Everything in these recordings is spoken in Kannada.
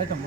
ありがい。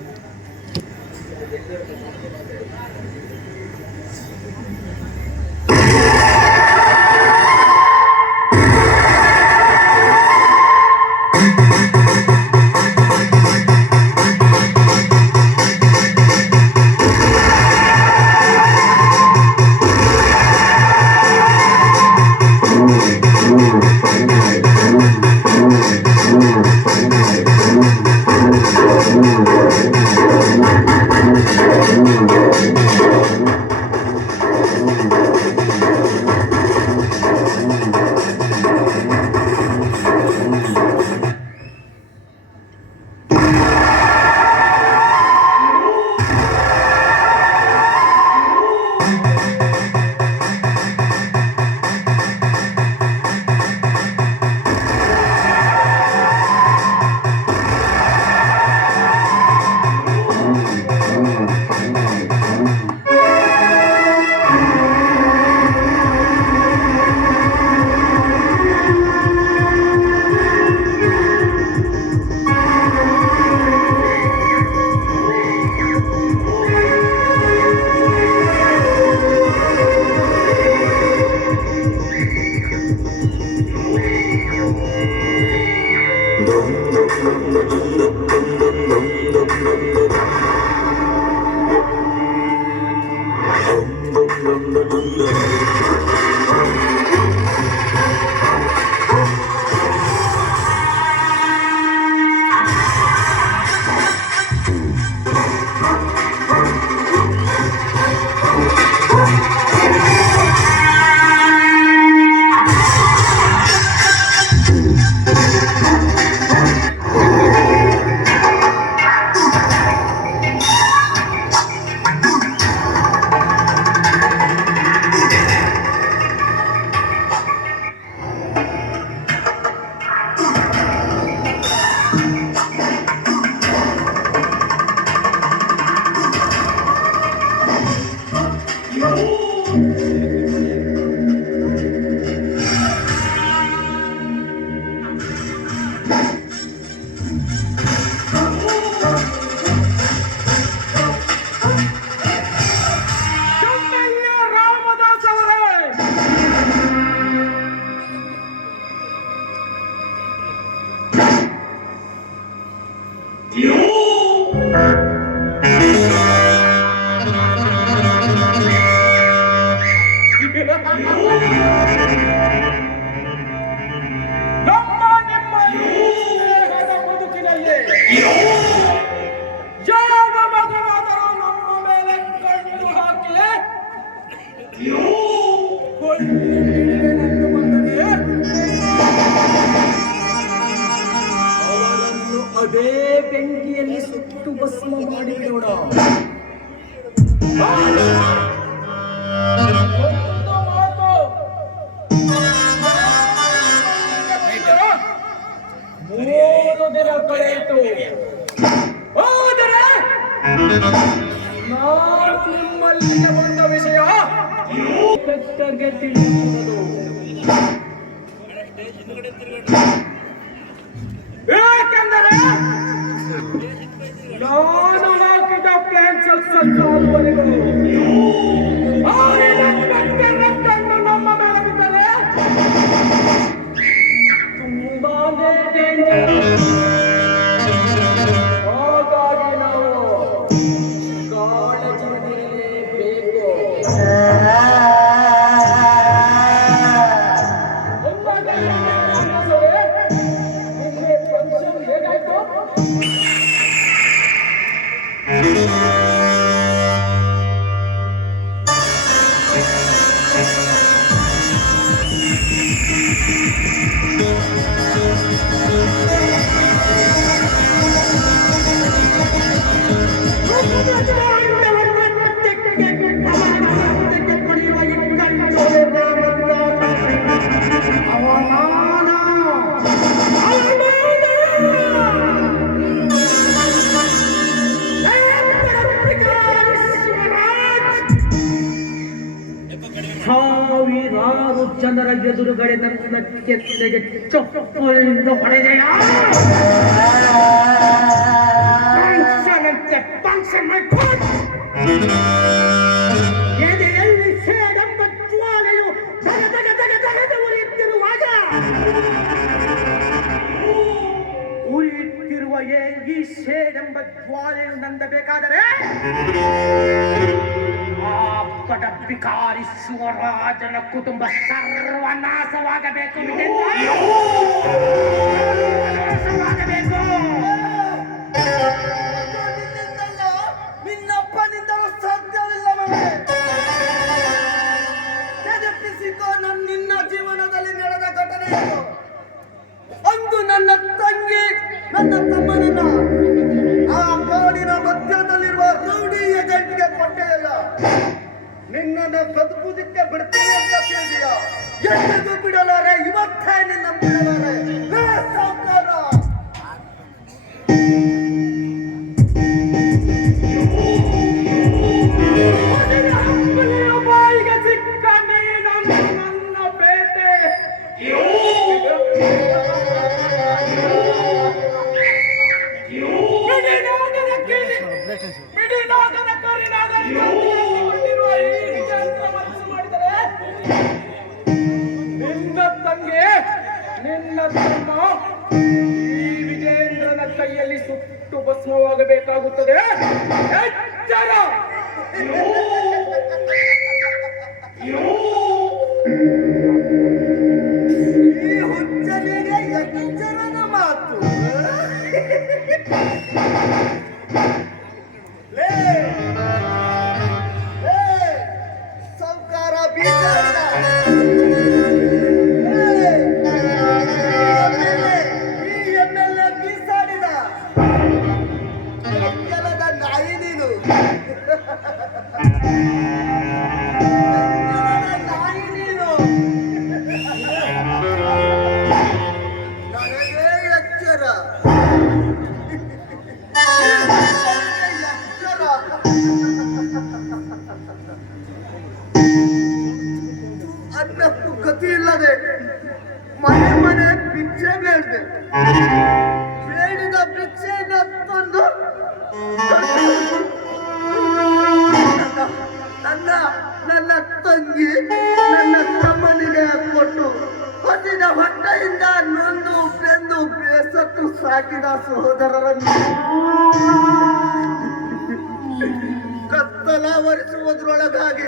ಏಕೆಂದರೆ ನಾನು ಹಾಕಿದ ಕ್ಯಾನ್ಸಲ್ ಸಂಸಾರವರೆಗೂ ಸಾವಿರಾರು ಜನರ ಎದುರುಗಡೆ ನನ್ನ ಕೆತ್ತನೆಗೆ ಚಪ್ಪಲಿಂದ ಹೊಡೆದೆಯಾ? ಎದೆಯಲ್ಲಿ ಸೇಡಂಬ ಜ್ವಾಲೆಯು ಈ ಜ್ವಾಲೆಯು ನಂದಬೇಕಾದರೆ ವಿಕಾರಿಶ್ವರಾಜನ ಕುಟುಂಬ ಸರ್ವನಾಶವಾಗಬೇಕು ಕಿಚ್ಚರನ ಮಾತು ಅನ್ನಕ್ಕೂ ಗತಿ ಇಲ್ಲದೆ ಮನೆ ಮನೆ ಭಿಕ್ಷೆ ಬೇಡದೆ ಬೇಡಿದ ಭಿಕ್ಷೆಯನ್ನು ತಂದು ನನ್ನ ನನ್ನ ತಂಗಿ ನನ್ನ ತಮ್ಮನಿಗೆ ಕೊಟ್ಟು ಹೊತ್ತಿನ ಹೊಟ್ಟೆಯಿಂದ ನೊಂದು ಬೆಂದು ಬೇಸತ್ತು ಸಾಕಿದ ಸಹೋದರರನ್ನು. ತಲಾವರಿಸುವುದರೊಳಗಾಗಿ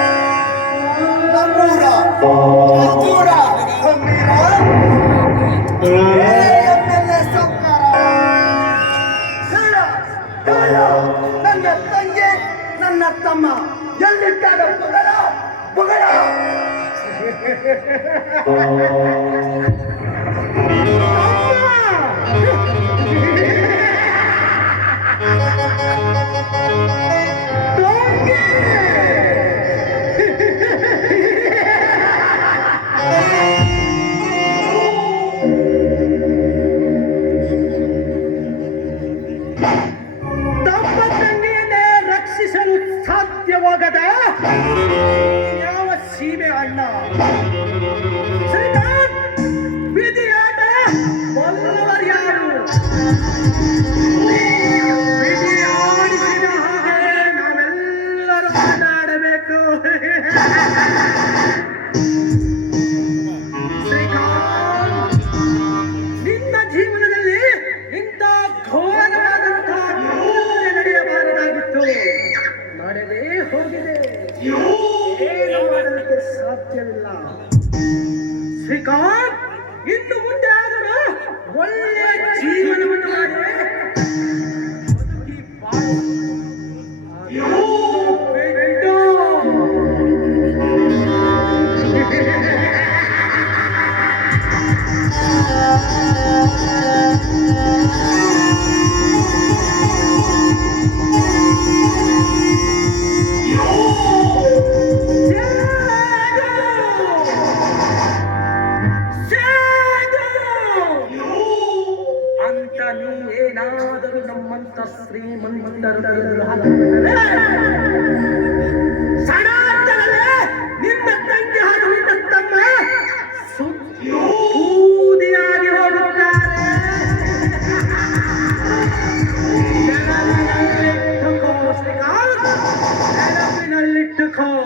Oh.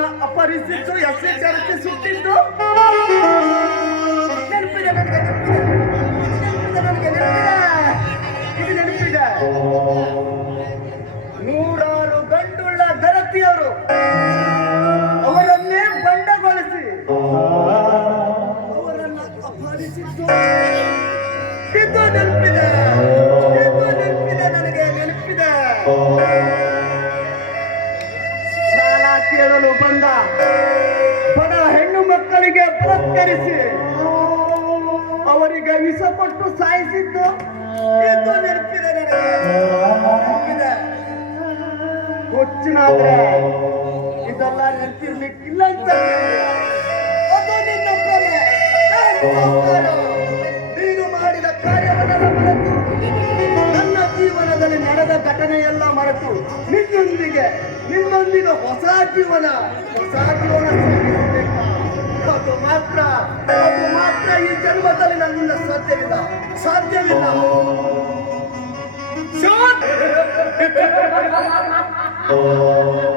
ಅವಳನ್ನ ಎಸ್ ಎಸೆ ಚರಚಿ ಸುಟ್ಟಿದ್ದು. ನೆನಪಿದೆ ನನಗೆ ನೆನಪಿದೆ ನನಗೆ ನೆನಪಿದೆ. ಬಲತ್ಕರಿಸಿ ಅವರಿಗೆ ವಿಷ ಕೊಟ್ಟು ಸಾಯಿಸಿದ್ದು ಹುಚ್ಚಿನಾದ್ರೆ ಇದೆಲ್ಲ ನೆನಪಿರ್ಲಿಕ್ಕಿಲ್ಲ ಅಂತ. ನೀನು ಮಾಡಿದ ಕಾರ್ಯವನ್ನೆಲ್ಲ ಮರೆತು. ನನ್ನ ಜೀವನದಲ್ಲಿ ನಡೆದ ಘಟನೆಯೆಲ್ಲ ಮರೆತು ನಿನ್ನೊಂದಿಗೆ ನಿನ್ನೊಂದಿಗೆ ಹೊಸ ಜೀವನ ಹೊಸ ಜೀವನ ಅದು ಮಾತ್ರ ಅದು ಮಾತ್ರ ಈ ಜನ್ಮದಲ್ಲಿ ನನ್ನಿಂದ ಸಾಧ್ಯವಿಲ್ಲ. ಸಾಧ್ಯವಿಲ್ಲ. ಸಾಧ್ಯವಿಲ್ಲ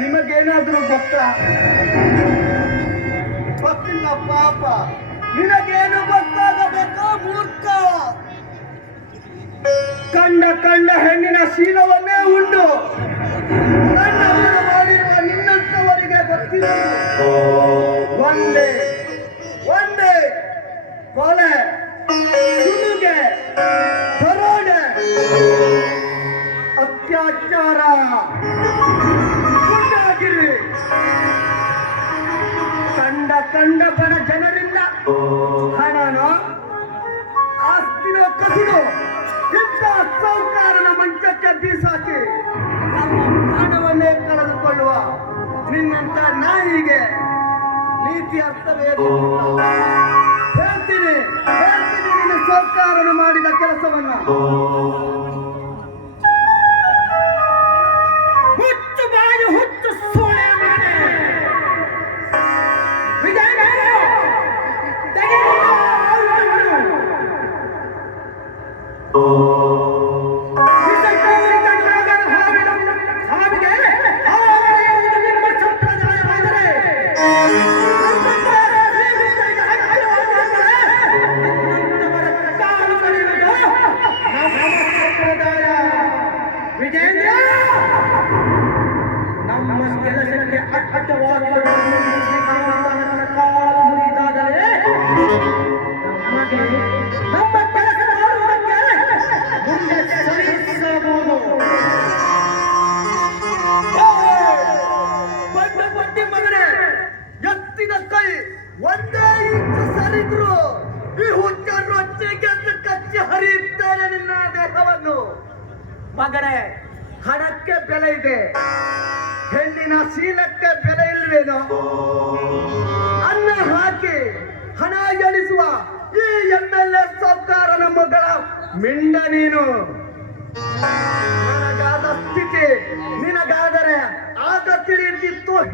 ನಿಮಗೇನಾದ್ರೂ ಗೊತ್ತಾ? ಗೊತ್ತಿಲ್ಲ ಪಾಪ. ನಿನಗೇನು ಗೊತ್ತಾಗಬೇಕು ಮೂರ್ಖ. ಕಂಡ ಕಂಡ ಹೆಣ್ಣಿನ ಶೀಲವನ್ನೇ ಉಂಡು. ಮಾಡಿರುವ ನಿನ್ನಂತವರಿಗೆ ಗೊತ್ತಿಲ್ಲ. ಒಂದೇ ಗುಂಡಾಗಿರಿ ಕಂಡ ಕಂಡ ಬಡ ಜನರಿಂದ ಹಣನೋ ಆಸ್ತಿನೋ ಕಸಿನೋ ಇಂಥ ಸೌಕಾರನ ಮಂಚಕ್ಕೆ ಬೀಸಾಕಿ ನಮ್ಮ ಪ್ರಾಣವನ್ನೇ ಕಳೆದುಕೊಳ್ಳುವ ನಿನ್ನಂತ ನಾಯಿಗೆ ನೀತಿ ಅರ್ಥವೇ ಗೊತ್ತಿಲ್ಲ. ಹೇಳ್ತೀನಿ ಹೇಳ್ತೀನಿ ನಿನ್ನ ಸೌಕಾರನ ಮಾಡಿದ ಕೆಲಸವನ್ನ.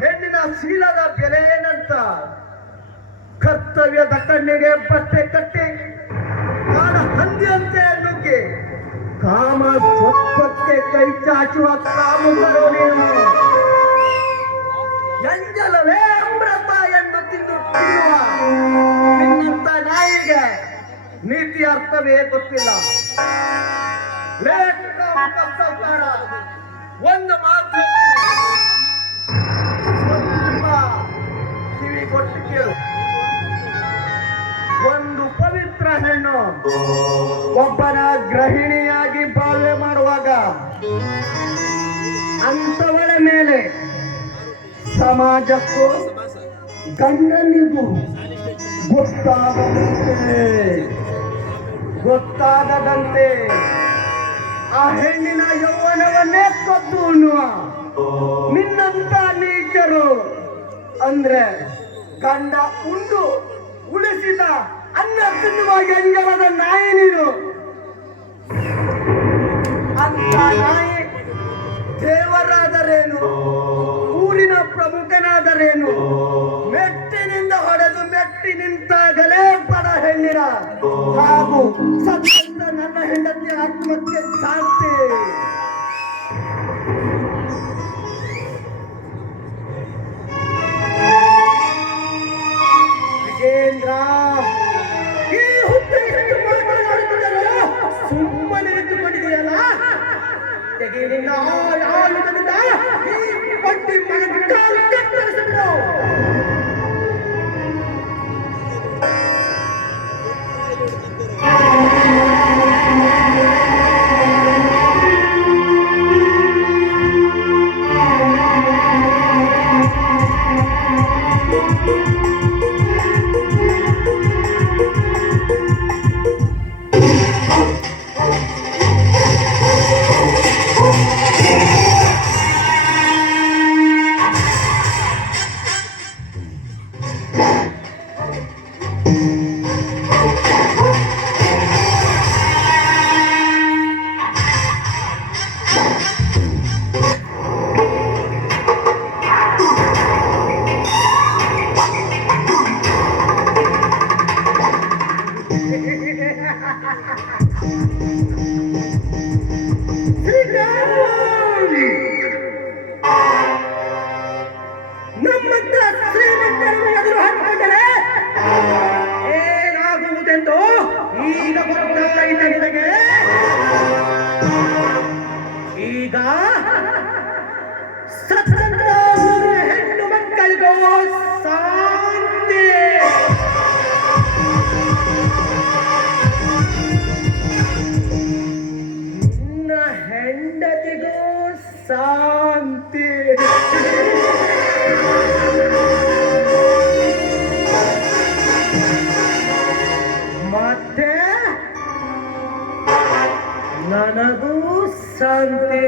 ಹೆಣ್ಣಿನ ಶೀಲದ ಬೆಲೆ ಏನಂತ? ಕರ್ತವ್ಯದ ಕಣ್ಣಿಗೆ ಬಟ್ಟೆ ಕಟ್ಟಿ ಕಾಣ ಹಂದಿಯಂತೆ ನುಗ್ಗಿ, ಕಾಮ ಸ್ವಪ್ಪಕ್ಕೆ ಕೈ ಚಾಚುವ ಕಾಮುಕರು ನೀನು. ಎಂಜಲವೇ ಅಮೃತ ಎಂದು ತಿಂದು ತಿನ್ನುವ ನಿನ್ನಂತ ನಾಯಿಗೆ ನೀತಿ ಅರ್ಥವೇ ಗೊತ್ತಿಲ್ಲ. ಒಂದು ಮಾತು ಕಿವಿಗೊಟ್ಟು ಕೇಳು. ಒಂದು ಪವಿತ್ರ ಹೆಣ್ಣು ಒಬ್ಬನ ಗೃಹಿಣಿಯಾಗಿ ಬಾಳ್ವೆ ಮಾಡುವಾಗ ಅಂತವಳ ಮೇಲೆ ಸಮಾಜಕ್ಕೂ ಗಂಡನಿಗೂ ಗೊತ್ತಾಗದಂತೆ. ಗೊತ್ತಾಗದಂತೆ. ಆ ಹೆಣ್ಣಿನ ಯೌವನವನ್ನೇ ಕದ್ದು ನಿನ್ನಂತ ನೀಚರು ಅಂದ್ರೆ ಗಂಡ ಉಂಡು ಉಳಿಸಿದ ಅನ್ನ ತಿನ್ನುವ ಗಂಗರದ ನಾಯಿ ನೀನು? ಅಂತ ನಾಯಿ ದೇವರಾದರೇನು? ಊರಿನ ಪ್ರಮುಖನಾದರೇನು? ಮೆಟ್ಟಿನಿಂದ ಹೊಡೆದು ಮೆಟ್ಟಿ ನಿಂತಾಗಲೇ ಪಡ ಹೆಣ್ಣಿನ ಹಾಗೂ ಸತ್ತ ನನ್ನ ಹೆಂಡತಿಯ ಆತ್ಮಕ್ಕೆ ಶಾಂತಿ ಸತ್ತಂತ ಹೆಣ್ಣು ಮಕ್ಕಳಿಗೆ ಶಾಂತಿ ನಿನ್ನ ಹೆಂಡತಿಗೂ ಶಾಂತಿ. ಮತ್ತೆ ನನಗೂ ಶಾಂತಿ.